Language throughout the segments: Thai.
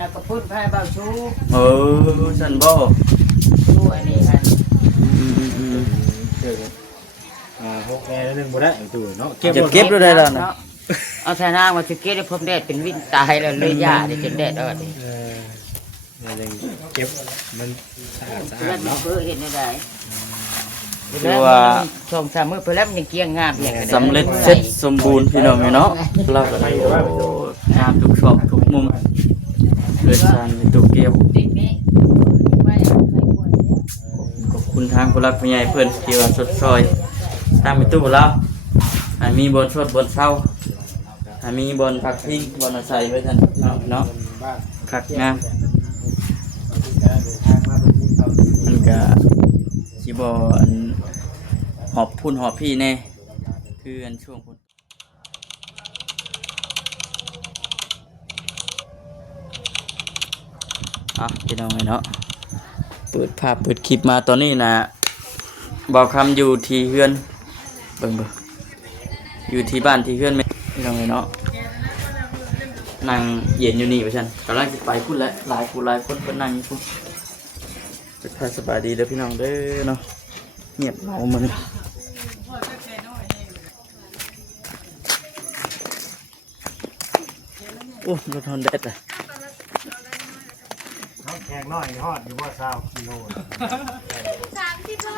น่ะก็พูดให้เบาชู ฉันบ่ชูอันนี้ฮะหกแง่นึงบ่ได้ตู้เนาะเก็บด้วยได้แล้วนะเอาทนางมาสิเก็บได้พบแดดเป็นวินตายแล้วเลยย่าได้จนแดดอ่อนนี่ยังเก็บมันสะอาด แล้วมัน เนาะ เพิ่นเห็นได้คือว่า2-3 มื้อเพิ่นแล้วมันยังเกลี้ยงงามอย่าง สำเร็จเสร็จสมบูรณ์พี่น้องเนาะเราก็ได้งามทุกช่องทุกมุมเกิดสารตุกเก็บขอบคุณทางผู้รักผู้ใหญ่เพิ่นที่ว่าสดซอยตามไปตู้เราอันมีบนสดบนเศร้าอันมีบนผักพิงบนอาศัยไว้ท่านเนาะคักงามมันก็สิบ่อันหอบพุ่นหอบพี่แน่คืออันช่วงพุ่นพี่น้องเนาะเปิดภาพเปิดคลิปมาตอนนี้นะบอกคำอยู่ที่เฮือนเบิ่งอยู่ที่บ้านที่เฮือนพี่น้องเนาะนั่งเย็นอยู่นี่ไปฉันกำลังจะไปพุ่นแล้วหลายคนเพิ่นนั่งอยู่พุ่นจะพาสบายดีเด้อพี่น้องเด้อเนาะเงียบเมามันโอ้รถฮอนเด็ดอ่ะแข็งน้อยฮอดอยู่ว่า20กิโล30 โล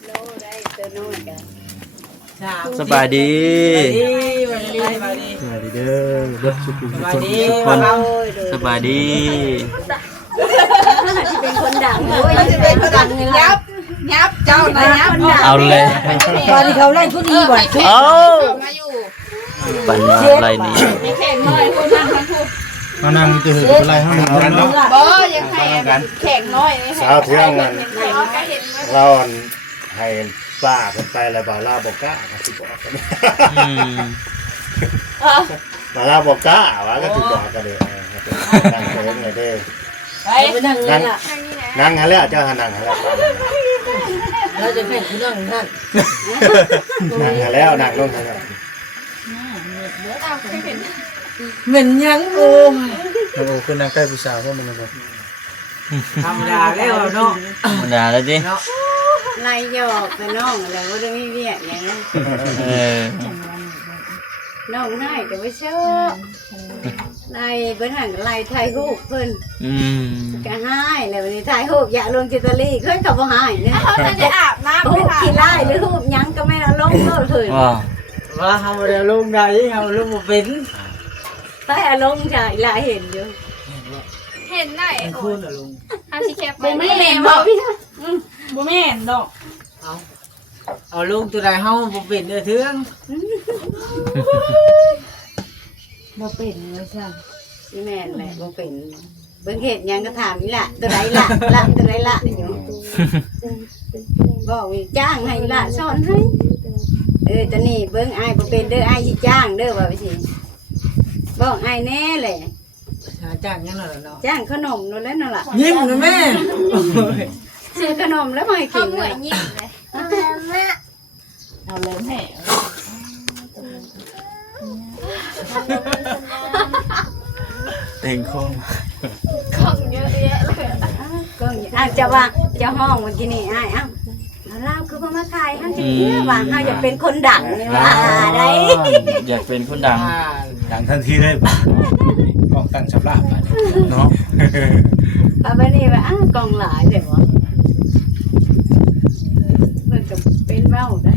30 โลได้ตัวน้อยกันสบายดีสบายดีสบายดีเด้อเด้อสุขทุกคนสบายดีที่เป็นคนดังด้วยที่เป็นคนดังยับเจ้านะยับเอาเลย ตอนที่เขาไล่ผู้ดีบ่อยเอามาอยู่ ปัญญาอะไรนี่ แข่งน้อยคนนั่งทั้งคู่ มานั่งจะเห็นอะไรเฮานั่งเนาะ บ่ยังให้แข่งน้อยนี่ สาวเที่ยงกัน ก็เห็นว่า เราให้ป้าเพิ่นไปแล้วบ่าลาบ่กล้าก็สิบอกกันบ่าลาบ่กล้าว่าก็สิบอกกันเด้นั่งเพิ่นเลยเด้อ ไปนั่งเลยล่ะ นั่งหันแล้วเจ้าหันนั่งหันแล้ว เราจะเป็นผู้นั่งนั่น นั่งหันแล้วนั่งลงหันแล้ว เหมือนยังโอ้ โอ้คือนั่งใกล้ผู้สาวเพราะมันบ่ ธรรมดาแล้วเนาะ ธรรมดาแล้วจิ ไล่หยอกไปน้องแล้วบ่ได้มีเวียกอย่างนั้น น้องให้ก็บ่ชอบไล่เพิ่นหันไล่ถ่ายรูปเพิ่นก็ให้แล้ววันนี้ถ่ายรูปอย่าลงจิตลีเพิ่นก็บ่ให้เนี่ยเขาจะอาบน้ำไปค่ะขี้ไล่หรือรูปหยังก็ไม่เอาลงโลดเพิ่น ว่าเฮาบ่ได้ลงได้เฮาลงบ่เป็น ถ้าเอาลงจะอีหลาเห็นอยู่ เห็นได้ พูดน่ะลุง อาชิแคปไป บ่แม่นบ่พี่ บ่แม่นดอก เอาลงตัวใดเฮาบ่เป็นเด้อเทือง บ่เป็นว่าซั่นสิแม่นแหละบ่เป็นเบิ่งเฮ็ดหยังก็ถามอีหล่ะตัวใดล่ะละตัวใดล่ะอยู่บอกว่าจ้างให้อีหล่ะสอนให้ตอนนี้เบิ่งอ้ายบ่เป็นเด้ออ้ายสิจ้างเด้อว่าไปสิบอกอ้ายแน่แหละ หาจ้างยังนั่นล่ะเนาะ จ้างขนมนู่นแล้วนั่นล่ะ ยิ้มนะแม่ ซื้อขนมแล้วมาให้ เขา กิน เหมื เล อย นยิ้มเลย เอาเลยแม่ เต็งคง ของเยอะแยะเลย ก็จะว่าจะห้องเมื่อกี้นี่อ้ายเอ้าลาวคือบ่มาขายเฮาจะเชื่อว่าเฮาจะเป็นคนดังนี่ว่าได้ อยากเป็นคนดัง ดังทันทีเลยกองตั้งชำระบาดเนาะ เอาไปนี่ว่าอ้าวกองหลายเด้บ่เพิ่นก็เป็นเว้าได้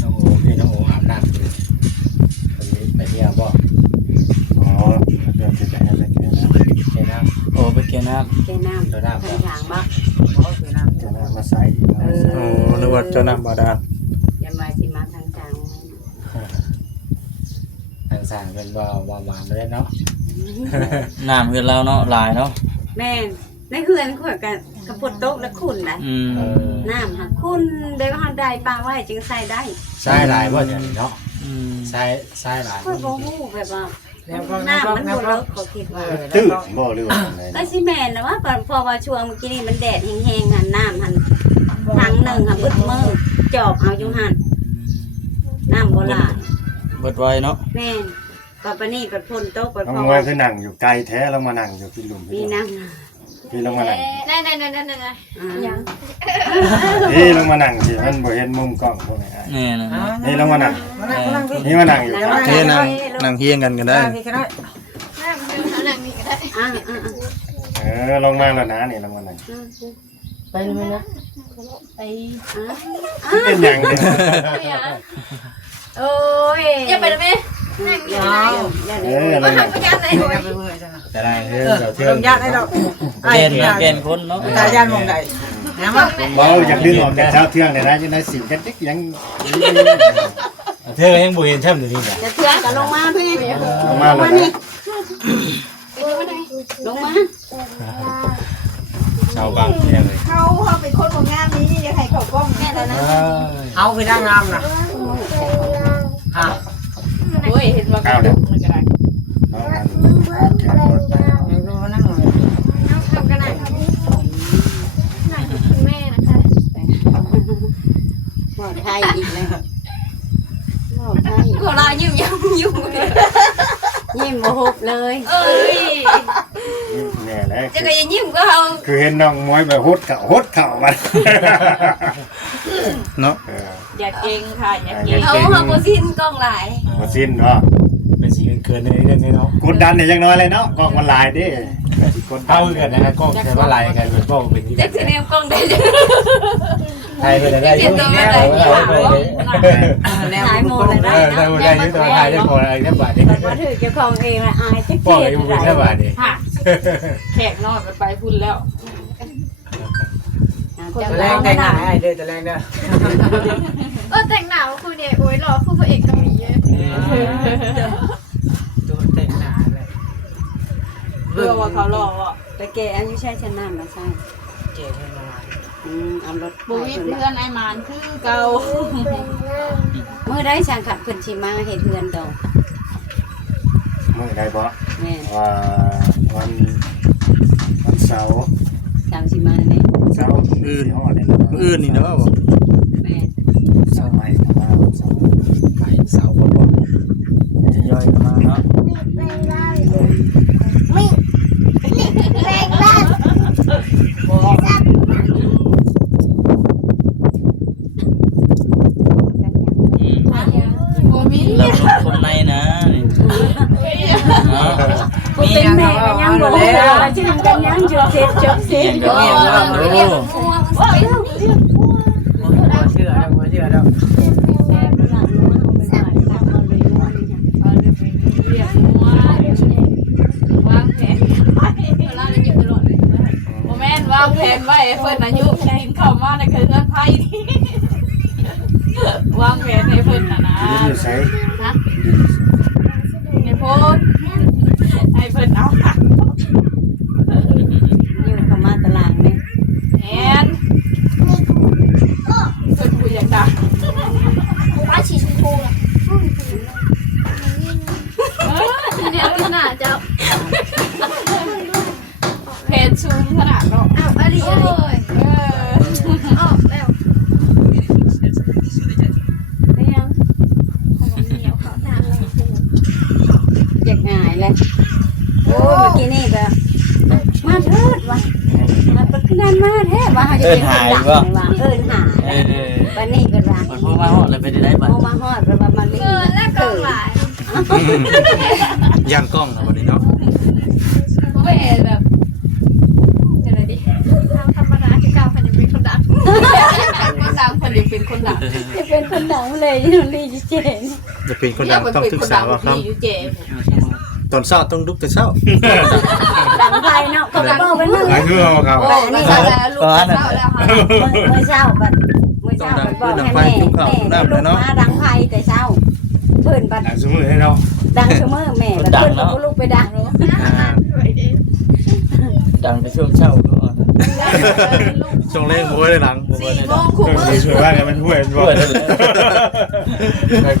น้องโอพี่น้องโออาบน้ำอยู่วันนี้ไปเที่ยวบ่อ๋อเดี๋ยวจะไปอะไรกันนะใช่น้ โอ้ไปเกี่ยวน้ แกน้ำ ำเจ้าน้ำ ทางทางบ่ บ่คือน้ำ เจ้าน้ำมาใส่อ๋อนึกว่าเจ้าน้ำบาดาล อย่ามาสิมาทางทาง ทางสั่งเป็นบ่หวานเลยเนาะ ำน้ำเฮือนเราเนาะหลายเนาะ แม่นในเฮือนข่อยก็กระปุกโต๊ะและขุ่นน่ะน้ำหักขุ่นได้ว่าเฮาได้ปลาไว้จึงใส่ได้ ใส่หลายบ่เดี๋ยวนี้เนาะใส่หลาย ข่อยบ่ฮู้แบบว่า แล้วก็ น้ำมัน น้ำ บ่เลิกเขาคิดว่า ตื้อบ่หรือว่าอะไร ก็สิแม่นนะว่าพอว่าช่วงเมื่อกี้นี่มันแดดแห้งๆหันน้ำหันทางหนึ่งหันบึดมือจอบเอาอยู่หันน้ำโบราณ บ่ ปิดไว้เนาะ แม่นก็ปานนี้ก็พ่นโต๊ะก็ น้อง พอ มวยคือนั่งอยู่ไกลแท้ลงมานั่งอยู่พี่หลุม มีนั่ง พี่ลงมานั่ง นั่นยัง นี่ลงมานั่งสิมันบ่เห็นมุมกล้องพวกนี้ นี่นะ นี่ลงมานั่ง มานั่งพี่ นี่มานั่งอยู่ เฮ้ยนั่งเฮียงกันก็ได้ นั่งพี่ก็ได้ นั่งนี่ก็ได้ ลงมาแล้วนะนี่ลงมานั่ง ไปเลยนะ ไป เป็นอย่างเดียว โอ้ย อย่าไปเลยนั่งอยู่ไหน ลงนั่ง ประกันไหน ไปไปเมื่อยจัง จะได้เฮ้ยเที่ย ล ว งญาติให้ดอก เกณฑ์คนเนาะ ตายานมองใดนะมั้ง เบาอยากดึงออกจากเช้าเที่ยงเลยนะยังได้สิกันยัง เธอยังบ่เห็นช่ำอยู่นี่น่ะ จะเทื่อนก็ลงมาพี่ ลงมาแล้วนะ ลงมา ชาวบางแค่เลย เขาเป็นคนของงานนี้ยังให้เขากล้องแน่แล้วนะ เอาไปได้งามนะฮะ โอ้ยเห็นว่า ก้าวเดียว มันก็ได้ เอาอันแขนรถไป ยังดูมานั่งเลย ทำกันไหนนั่งอยู่คุณแม่นะคะ หมอไทยอีกเลยหมอไทย หัวเรายิ้มยิ้ม ยิ้มโมโหเลย เอ้ย แน่เลย จะก็ยังยิ้มก็เอา คือเห็นน้องมวยแบบฮดเข่ามัน เนาะ อย่าเก่งค่ะอย่าเก่งเอาโมซินกล้องหลาย หมดสิ้นเนาะ เป็นสีเกินในเรื่องนี้เนาะ กดดันเนี่ยยังน้อยเลยเนาะกล้องมันลายดิกดดั เท่ากันนะกล้องแต่ว่าลายกันเป็นกล้องเป็นที่ จะจะเนมกล้องได้ยัง ไทยเป็นได้ยุ่งแน่เลย แล้ว หายหมดเลยนะ ได้ยุ่งตัวไทยได้พออะไรแค่บาทนี้ มาถือเจ้าของเองละอายจะ ป้อง เกลีย อา ด ยุ อะ เป็นแค่ ไร บาทนี้ แขกนอนไปพุ่นแล้ว ตะแรงแต่งหน้าให้เด้อตะแรงเด้อ แต่งหนาวคุณเนี่ยโอ้ยรอคู่พระเอกก็มีเยอะ ตัวแต่งหน้าเลย เพื่อว่าเขารออ่ะ แต่แกอายุใช่ชนะมาใช่ เจ๊ให้มา เอารถ บุวิเพื่อนไอ้มานคือเก่า เมื่อได้ช่างขับขึ้นชิมาเห็ดเฮือนดอก มือได้บ่ แม่ ว่าวันเสาร์ สามชิมาเนี่ย เสาร์อื่นห่อเนี่ย อื่นนี่เนาะ แม่ เสาร์ใหม่มาเสาร์ ไปเสาบ่บ่ จะย่อยเข้ามาเนาะ โมมี แล้วคนในนะนี่เนาะ กูเป็นแม่ก็ยังบอกว่าชื่อกันยังจุดเสร็จจบเสร็จ เรียกว่าโอ้ เชื่อแล้วเชื่อแล้ว เรียกว่าวางแผนเราจะยิ้มตลอดเลยโมแมนวางแผนไว้เพิ่นอายุกินข้าวมาในคืนนั้นไพ่วางแผนให้เพิ่นนะ อยู่ไส นะในโพสให้เพิ่นเอา อยู่กับมาตารางเนี่ย แอนเพิ่นคุยอย่างดังว่าฉีชมพูล่ะเดี๋ยวขนาดจะเพจซูมขนาดเนาะอ้าวอะไรอ้าวแล้วเหนียวเขาทานอะไร อยากหายเลยโอ้เมื่อกี้นี่ก็มาเถิดวะมาเป็นขนาดมาแท้ว่าเขาจะเป็นคนดังว่าเอิญหาย วันนี้ก็รัก มันพูดมาฮอดเลยไปได้บัด โมมาฮอดประมาณนี้ และกองหลาย ย่างกล้องวันนี้เนาะ ไม่แบบอะไรดิธรรมดาที่ก้าวคนยังเป็นคนดังก็ตามคนยังเป็นคนดัง จะเป็นคนดังเลยที่ลีจีเจน จะเป็นคนดังต้องศึกษาว่าครับ อยู่เจ ตอนเช้าต้องลุกแต่เช้า ดังไปเนาะก็บอกเป็นมึง หลายคือเขา โอ้ไม่ใช่แล้วลูกเศร้าแล้วค่ะ เมื่อเช้าบัดเมื่อเช้าบัดบอกให้แม่ลูกมาดังไฟแต่เช้าเพิ่นบัด หลังสมือให้เรา ดังเสมอแม่บัดเพิ่นก็ลูกไปดัง ดังไปช่วงเช้าก่อน ช่วงแรกมวยเลยหลัง 4 โมงคู่มือ ช่วยว่ากันมันห่วยบ่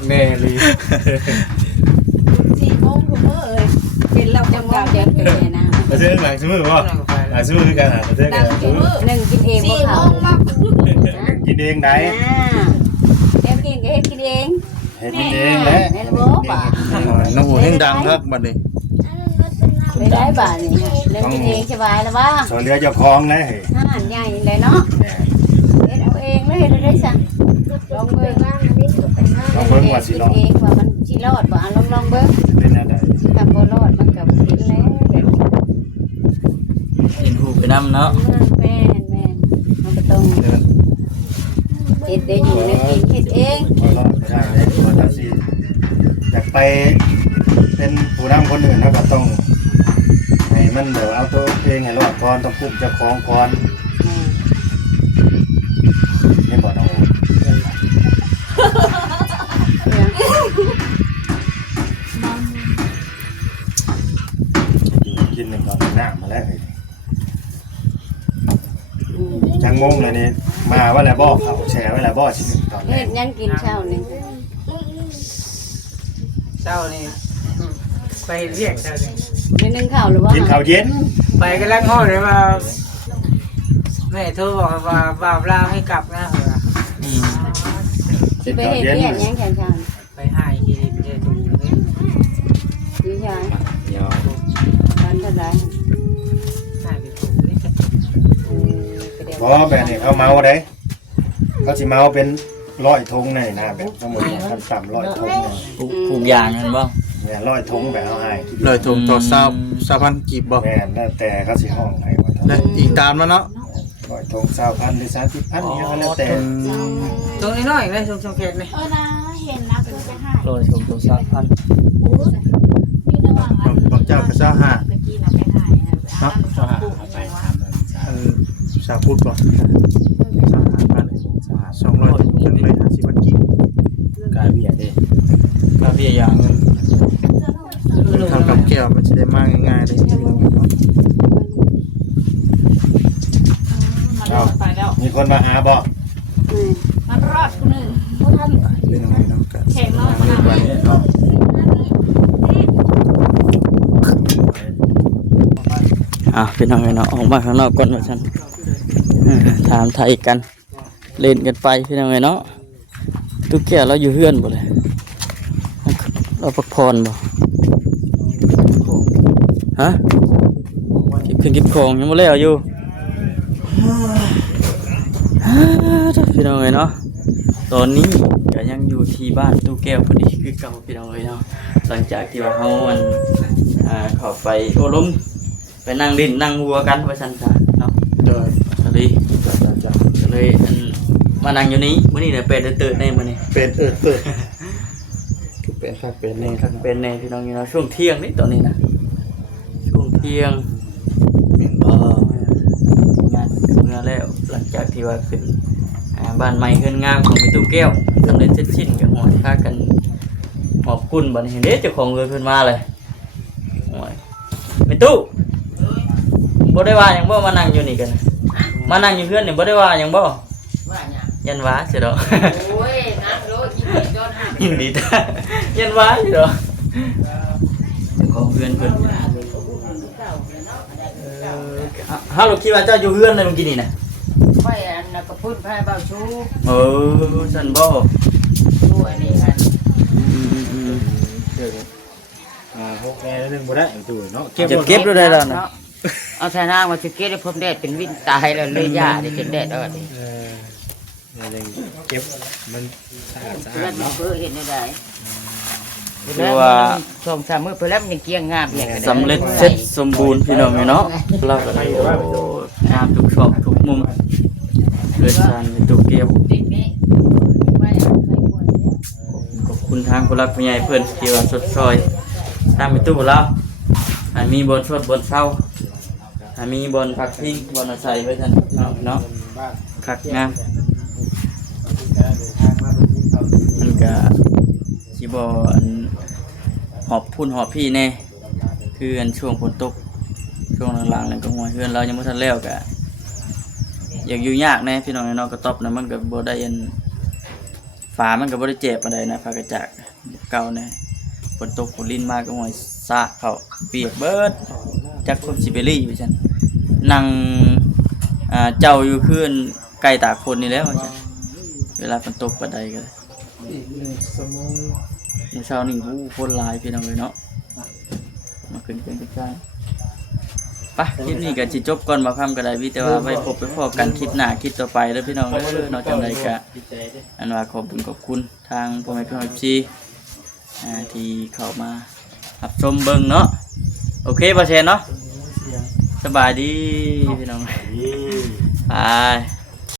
แน่ลี 4 โมงคู่มือเอ้ย เป็นเราจังหวะเด็กเป็นนะ มาเจอหลังสมือบ่หลังสมือกันมาเจอ ดั กั ง น คู่มือ หนึ่งกินเองบ่ 4 โม เขา งมา กินเองได้ เอ็มกินก็เฮ็ดกินเอง เฮ็ดเองแหละ แม่นบ่บ่า น้องโอเฮงดังครับบัดนี้ ไม่ได้บ่านี่เล่นกินเองสบายแล้วบ่า สอนเรือเจ้าของนะเฮ้ย อาหารใหญ่เลยเนาะ แหม่ เฮ็ดเอาเองเลยเฮ็ดได้สั่งลองเบิ่ง ลองเบิ่งว่าสิรอด เองว่ามันสิรอดบ่ลองเบิ่ง เป็นอะไร ถ้าบ่รอดมันก็บ่กินแล้วแบบ กินหูไปน้ำเนาะ แม่นมันก็ต้องเฮ็ดได้อยู่ในกินเฮ็ดเอง บ่รอดไม่ได้เลยตัวถ้าสิอยากไปเป็นผู้นำคนอื่นเราก็ต้องให้มันเดี๋ยวเอาตัวเองให้รอดก่อนต้องคุ้มเจ้าของก่อนนี่บ่น้องกินหนึ่งก่อนน้ำมาแล้วเฮ้ยจังงงเลยนี่มาว่าแล้วบ่เขาแชร์ไว้แล้วบ่ชิ้นหนึ่งตอนแร เฮ็ ก ดยังกินเช้านี่ เช้านี่ไปเรียกเช้านี่ มีนึ่งข้าวหรือบ่ กินข้าวเย็น ไปก็แล้วง้อเลยว่าแม่โทรบอกว่าบ่าวลาวให้กลับนะเหรอ อืม กิน ไป ข้าว เฮ็ด เย็น เรียกยังเช้า ไปหายกินเดี๋ยวถูกนี่ ๆดีใช่ เดี๋ยว วันเท่าไหร่ หายไปถูกนี่ เพราะแบบนี้เขาเมาได้เขาสิเมาเป็น100 ถุงในนะแบบสมมุติว่าขั้นต่ำ100 ถุงเนี่ย ผูกอย่างกันบ่ เนี่ย100 ถุงแบบเอาให้กิน เลยถุงต่อ20,000กีบบ่ แม่นแล้วแต่เขาสิห้องให้ว่าเท่า และอีกตามแล้วเนาะ 100 ถุง20,000หรือ30,000เนี่ยก็แล้วแต่ ตรงนี้น้อยเลยชมเขตเลย โรยชมตัว3,000 บางเจ้าก็25เนาะ อันชาพูดบ่200ถุงจังเลย50,000กีบ กายเบียดเด้ กาเบียอย่างหนึง ทำกับแก้วมันจะได้มากง่ายๆเลย มันรอดไปแล้ว มีคนมาหาบ่ มันรอดคนหนึ่ง เป็นยังไงเนาะกัน แข็งเนาะ เรื่องวันนี้เนาะ พี่น้องเนาะออกมาข้างนอกก่อนว่าซั่นถามไทยกัน เล่นกันไปพี่น้องเนาะตุกแก่เราอยู่เฮือนบ่เลยเราพักผ่อนบ่ฮะเก็บขึ้นเก็บของยังบ่แล้วอยู่พี่น้องเนาะตอนนี้ก็ยังอยู่ที่บ้านตู้แก้วพอดีคือเก่าพี่น้องเนาะหลังจากที่ว่าเฮามันเข้าไปโอ้ล้มไปนั่งเล่นนั่งหัวกันว่าซั่นซะเนาะ เดิน ก็เลยมานั่งอยู่นี้มื้อนี้เนี่ยเป็นตื่นๆในมื้อนี้ เป็นเปิดคือเป็นครับเป็นนี่ครับ เป็นในพี่น้องเนาะช่วงเที่ยงนี่ตอนนี้นะช่วงเที่ยง เหม็นบ่ งานเมื่อแล้วหลังจากที่ว่าเป็นบ้านใหม่เฮือนงามของพี่ตู้แก้วสำเร็จเสร็จสิ้นก็หอดพากันหอบคุณบัดนี้เด้เจ้าของเงินเพิ่นมาเลยโอ้ยพี่ตู้บ่ได้ว่าหยังบ่มานั่งอยู่นี่กันมานั่งอยู่เพื่อนนี่บ่ได้ว่าหยังบ่ ว่าเนี่ย ยันว้าสิดอก โอ้ยน้ำโลกินดีโดนหา ยินดีจ้ายันว้าสิดอกของเพื่อนเพิ่นฮัลโหลคิดว่าเจ้าอยู่เพื่อนเลยเมื่อกี้นี่นะ ไปอันนั้นก็พูดให้เบาชู เออฉันบ่ ชูอันนี้อัน พวกแม่นึงบ่ได้ตู้เนาะ จะเก็บด้วยได้แล้วนะ เอาใส่น้ำมาจะเก็บได้ผมแดดเป็นวินตายแล้วเลยยาได้จนแดดเอาดิ ยังเก็บมันสะอาด แล้วมันเพื่อเห็นได้ คือว่า สองสามมื้อเพื่อแล้วมันยังเกี้ยงงามอย่างกัน สำเร็จเสร็จสมบูรณ์พี่น้องเนาะเราก็ได้งามทุกช่องทุกมุมเกิดชานในตัวเกมขอบคุณทางผู้รักผู้ใหญ่เพิ่นที่ว่าสดซอยตามไปตู้เราให้มีบนสดบนเศร้าให้มีบนพักพิงบนอาศัยไว้ท่านเนาะคักงามมันก็สิบ่อันหอบพุ่นหอบพี่แน่คืออันช่วงฝนตกช่วงหลังๆนั่นก็หัวเฮือนเรายังบ่ทันแล้วก็อยากอยู่ยากแน่พี่น้องเนาะกระต๊อบน่ะมันก็บ่ได้อันฝามันก็บ่ได้เจ็บปานใดนะฝากระจักเก่าแน่ฝนตกฝนลิ้นมาก็หัวสะเข้าเปียกเบิดจักคนสิไปลี่อยู่ซั่นนั่งเจ้าอยู่คืนใกล้ตากฝนนี่แล้วว่าซั่นเวลาฝนตกปานใดก็ อีก1ชั่วโมง มื้อเช้านี่ผู้คนหลายพี่น้องเลยเนาะมาขึ้นเป็นกันได้ไปคลิปนี้ก็สิจบก่อนบ่คำก็ได้วิแต่ว่าไว้พบไปพบกันคลิปหน้าคลิปต่อไปเด้อพี่น้องเด้อนอกจากนั้นก็อันว่าขอบคุณทางพ่อแม่พี่น้องที่ที่เข้ามารับชมเบิ่งเนาะโอเคบ่แชร์เนาะสบายดีพี่น้องไป